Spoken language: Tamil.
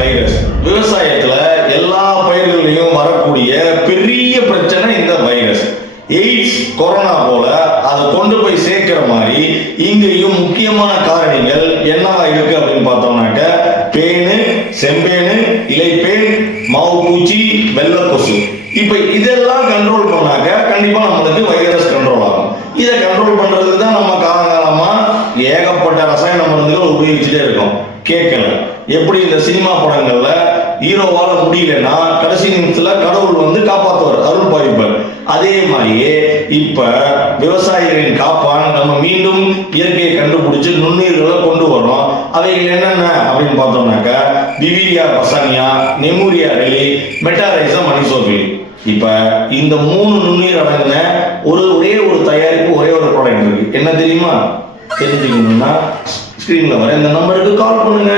வைரஸ். விவசாயத்துல எல்லா பயிர்களையும் வரக்கூடிய பெரிய பிரச்சனை இந்த வைரஸ். எய்ட்ஸ், கொரோனா போல அதை கொண்டு போய் சேர்க்கிற மாதிரி இங்கேயும் முக்கியமான காரணிகள் என்னவா இருக்கு அப்படின்னு பார்த்தோம்னாக்க பேனு, செம்பேனு, இலைப்பேன், மாவு பூச்சி, வெள்ளை கொசு. இப்ப இதெல்லாம் கண்ட்ரோல் பண்ணாக்க கண்டிப்பா நம்மளுக்கு வைரஸ் கண்ட்ரோல் ஆகும். இதை கண்ட்ரோல் பண்றதுக்கு தான் நம்ம காலங்காலமா ஏகப்பட்ட ரசாயன மருந்துகள் உபயோகிச்சுட்டே இருக்கோம். கேட்கல எப்படி இந்த சினிமா படங்கள்ல ஹீரோவால முடியலன்னா கடைசி நிமிஷத்துல கடவுள் வந்து காப்பாற்றுவார், அருள் பாவிப்பார். அதே மாதிரியே இப்ப விவசாயிகளின் காப்பான் நம்ம மீண்டும் இயற்கையை கண்டுபிடிச்சு நுண்ணுயிர்களை கொண்டு வரோம். அவைகள் என்னென்ன அப்படின்னு பார்த்தோம்னாக்க பிவிரியா பசானியா, நெமூரியா ரெலி, மெட்டாரைசம், அனிசோபிலி. இப்ப இந்த 3 நுண்ணுயிர் அடங்கின ஒரே ஒரு தயாரிப்பு, ஒரே ஒரு ப்ராடக்ட் இருக்கு. என்ன தெரியுமா? தெரிஞ்சுக்கணும்னா ஸ்கிரீன்ல வர இந்த நம்பருக்கு கால் பண்ணுங்க.